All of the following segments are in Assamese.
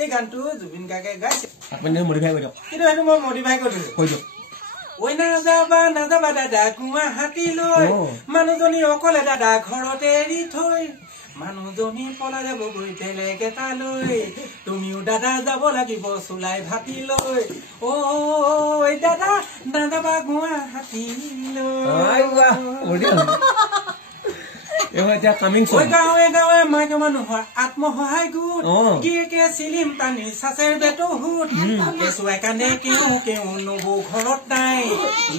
এই গানটো জুবিন গাৰ্গে গাইছে আপুনি মডিফাই কৰি দিয়ক কিন্তু সেইটো মই মডিফাই কৰি দিছো কৈ দিয়ক ঐ নাযাবা দাদা গুৱাহাটী লৈ মানুহজনী অকলে দাদা ঘৰতে এৰি থৈ মানুহজনী পলাই যাব গৈ বেলেগ এটা লৈ তুমিও দাদা যাব লাগিব চুলাই ভাতি লৈ ঐ দাদা নাযাবা গুৱাহাটী লৈ গাঁৱে গাঁৱে মাইকী মানুহৰ আত্মসহায় গোট গিৰিয়েকে চিলিম টানি চাচেৰ বেটো হুট কেঁচুৱাই কান্দে কেও নবৌ ঘৰত নাই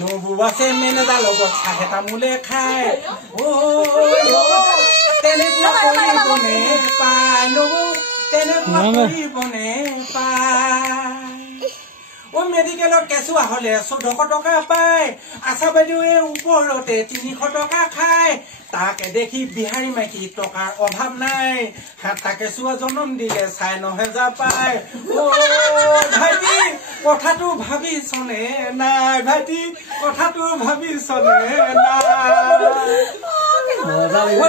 নবৌ আছে মেনেজাৰ লগত চাহে তামোলে খায় তেনেকুৱা কৰিবনে পায় নবৌ তেনেকুৱা কৰিবনে পায় মেডিকেলত কেঁচুৱা হলে 1400 টকা পায় আশা বাইদেৱে ওপৰতে 300 টকা খায় তাকে দেখি বিহাৰী মাইকী টকাৰ অভাৱ নাই 7টা কেঁচুৱা জন্ম দিলে 9,500 পায় ভাইটি কথাটো ভাবিছনে নাই ভাইটি কথাটো ভাবিছনে নাই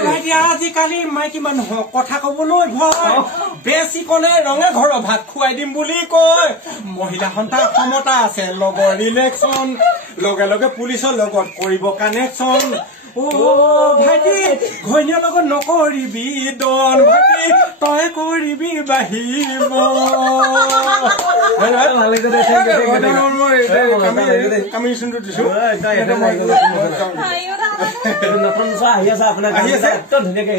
ভাইটি আজিকালি মাইকী মানুহক কথা কবলৈ ভয় বেছি কলে ৰঙা ঘৰৰ ভাত খুৱাই দিম বুলি কয় মহিলা সন্তান ক্ষমতা আছে লগৰ ইলেকশ্যন লগে লগে পুলিচৰ লগত কৰিব কানেকশ্যন ভাইটি ঘৈণীৰ লগত নকৰিবি দন ভাইটি তই কৰিবি বাহিব কামিশনটো দিছো নতুন আহি আছে আপোনাক ধুনীয়াকে